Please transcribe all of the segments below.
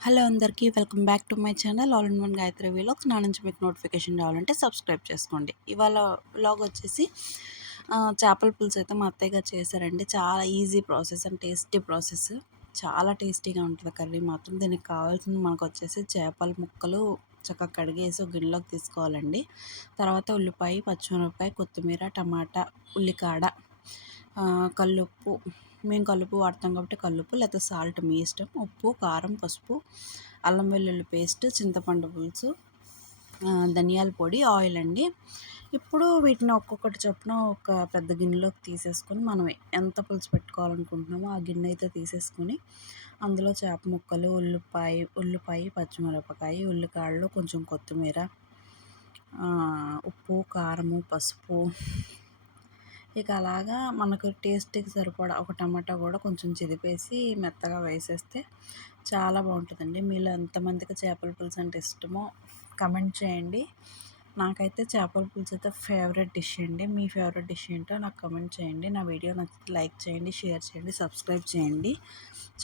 Hello అందరికీ welcome back to my channel all in one Gayatri vlogs. నా నుంచి మీకు నోటిఫికేషన్ రావాలంటే సబ్స్క్రైబ్ చేసుకోండి. ఇవాళ వ్లాగ్ వచ్చేసి చేపల పులుసు అయితే మా అత్తయ్య గారు చేశారండి. చాలా easy process and tasty process. చాలా టేస్టీగా ఉంటుంది కర్రీ మాత్రం. దీనికి కావాల్సింది మనకు వచ్చేసి చేపల ముక్కలు చక్కగా కడిగేసి ఒక గిన్నెలోకి తీసుకోవాలండి. తర్వాత ఉల్లిపాయ, పచ్చిమిరపకాయ, కొత్తిమీర, టమాటా, ఉల్లికాడ, కల్లుప్పు, మేము కల్లుప్పు వాడతాం కాబట్టి కల్లుప్పు, లేకపోతే సాల్ట్ మీ ఇష్టం, ఉప్పు, కారం, పసుపు, అల్లం వెల్లుల్లి పేస్ట్, చింతపండు పులుసు, ధనియాల పొడి, ఆయిల్ అండి. ఇప్పుడు వీటిని ఒక్కొక్కటి చొప్పున ఒక పెద్ద గిన్నెలోకి తీసేసుకొని మనం ఎంత పులుసు పెట్టుకోవాలనుకుంటున్నామో ఆ గిన్నె అయితే తీసేసుకొని అందులో చేప ముక్కలు, ఉల్లిపాయ, పచ్చిమిరపకాయ, ఉల్లికాడలు, కొంచెం కొత్తిమీర, ఉప్పు, కారము, పసుపు, ఇక అలాగా మనకు టేస్ట్కి సరిపడా ఒక టమాటా కూడా కొంచెం చిదిపేసి మెత్తగా వేసేస్తే చాలా బాగుంటుందండి. మీలో ఎంతమందికి చేపల పులుసు అంటే ఇష్టమో కమెంట్ చేయండి. నాకైతే చేపల పులుసు అయితే ఫేవరెట్ డిష్ అండి. మీ ఫేవరెట్ డిష్ ఏంటో నాకు కమెంట్ చేయండి. నా వీడియో నచ్చితే లైక్ చేయండి, షేర్ చేయండి, సబ్స్క్రైబ్ చేయండి.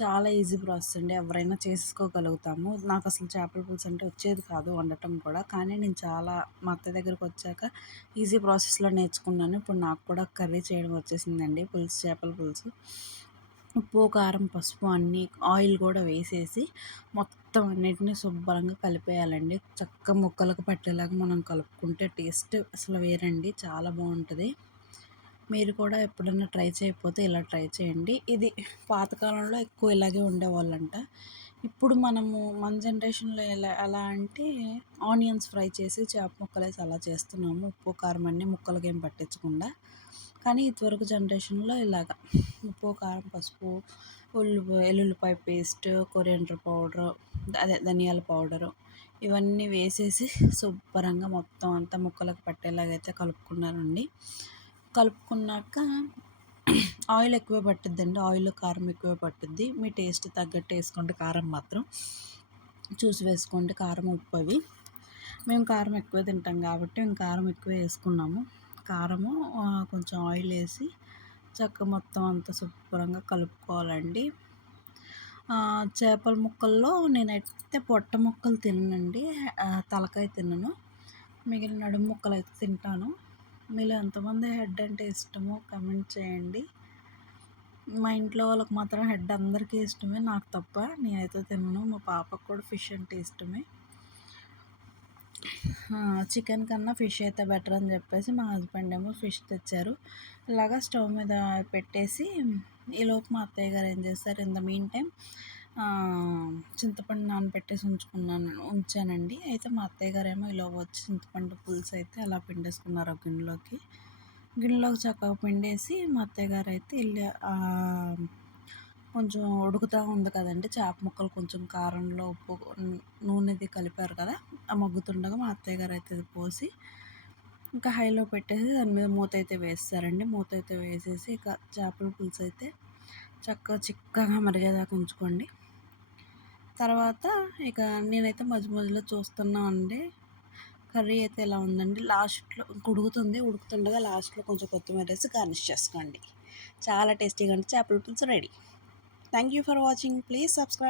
చాలా ఈజీ ప్రాసెస్ అండి, ఎవరైనా చేసుకోగలుగుతాము. నాకు అసలు చేపల పులుసు అంటే వచ్చేది కాదు వండటం కూడా, కానీ నేను చాలా మా అత్త దగ్గరకు వచ్చాక ఈజీ ప్రాసెస్లో నేర్చుకున్నాను. ఇప్పుడు నాకు కూడా కర్రీ చేయడం వచ్చేసిందండి, చేపల పులుసు. ఉప్పు, కారం, పసుపు అన్నీ, ఆయిల్ కూడా వేసేసి మొత్తం అన్నిటినీ శుభ్రంగా కలిపేయాలండి. చక్కగా ముక్కలకు పట్టేలాగా మనం కలుపుకుంటే టేస్ట్ అసలు వేరండి, చాలా బాగుంటుంది. మీరు కూడా ఎప్పుడన్నా ట్రై చేయకపోతే ఇలా ట్రై చేయండి. ఇది పాతకాలంలో ఎక్కువ ఇలాగే ఉండేవాళ్ళంట. ఇప్పుడు మన జనరేషన్లో ఎలా అంటే ఆనియన్స్ ఫ్రై చేసి చేప ముక్కలేసి అలా చేస్తున్నాము, ఉప్పు కారం అన్నీ ముక్కలకి ఏం పట్టించకుండా. కానీ ఇదివరకు జనరేషన్లో ఇలాగ ఉప్పు, కారం, పసుపు, ఎల్లుల్లిపాయ పేస్ట్, కొరియాండర్ పౌడరు, అదే ధనియాల పౌడరు, ఇవన్నీ వేసేసి శుభ్రంగా మొత్తం అంతా ముక్కలకు పట్టేలాగైతే కలుపుకున్నానండి. కలుపుకున్నాక ఆయిల్ ఎక్కువే పట్టుద్దండి, ఆయిల్ కారం ఎక్కువే పట్టుద్ది. మీ టేస్ట్ తగ్గట్టు వేసుకోండి. కారం మాత్రం చూసి వేసుకోండి, కారం ఉప్పు అవి. మేము కారం ఎక్కువ తింటాం కాబట్టి మేము కారం ఎక్కువ వేసుకున్నాము. కారము కొంచెం ఆయిల్ వేసి చక్కగా మొత్తం అంతా శుభ్రంగా కలుపుకోవాలండి. చేపల ముక్కల్లో నేనైతే పొట్ట ముక్కలు తిననండి, తలకాయ తినను. మిగిలిన నడుము ముక్కలు అయితే తింటాను. మీలో ఎంతమంది హెడ్ అంటే ఇష్టమో కమెంట్ చేయండి. మా ఇంట్లో వాళ్ళకి మాత్రం హెడ్ అందరికీ ఇష్టమే, నాకు తప్ప. నేనైతే తినను. మా పాపకు కూడా ఫిష్ అంటే ఇష్టమే. చికెన్ కన్నా ఫిష్ అయితే బెటర్ అని చెప్పేసి మా హస్బెండ్ ఏమో ఫిష్ తెచ్చారు. ఇలాగా స్టవ్ మీద పెట్టేసి ఈలోపు మా అత్తయ్య గారు ఏం చేస్తారు, ఇన్ ద మీన్ టైం చింతపండు నానబెట్టేసి ఉంచానండి. అయితే మా అత్తయ్య గారు ఏమో ఇలా వచ్చి చింతపండు పులుసు అయితే అలా పిండేసుకున్నారు ఒక గిన్నెలోకి చక్కగా పిండేసి మా అత్తయ్య గారు అయితే వెళ్ళి కొంచెం ఉడుకుతూ ఉంది కదండి చేప ముక్కలు, కొంచెం కారంలో ఉప్పు నూనెది కలిపారు కదా, ఆ మగ్గుతుండగా మా అత్తయ్య గారు అయితే ఇది పోసి ఇంకా హైలో పెట్టేసి దాని మీద మూత అయితే వేస్తారండి. మూత అయితే వేసేసి ఇక చేపల పులుసు అయితే చక్కగా చిక్కగా మరిగేదాకా ఉంచుకోండి. తర్వాత ఇక నేనైతే మధ్యలో చూస్తున్నా అండి, కర్రీ అయితే ఎలా ఉందండి. లాస్ట్లో ఉడుకుతుండగా లాస్ట్లో కొంచెం కొత్తిమీర వేసి గార్నిష్ చేసుకోండి. చాలా టేస్టీగా ఉంటుంది, చేపల పులుసు ready. Thank you for watching. Please subscribe.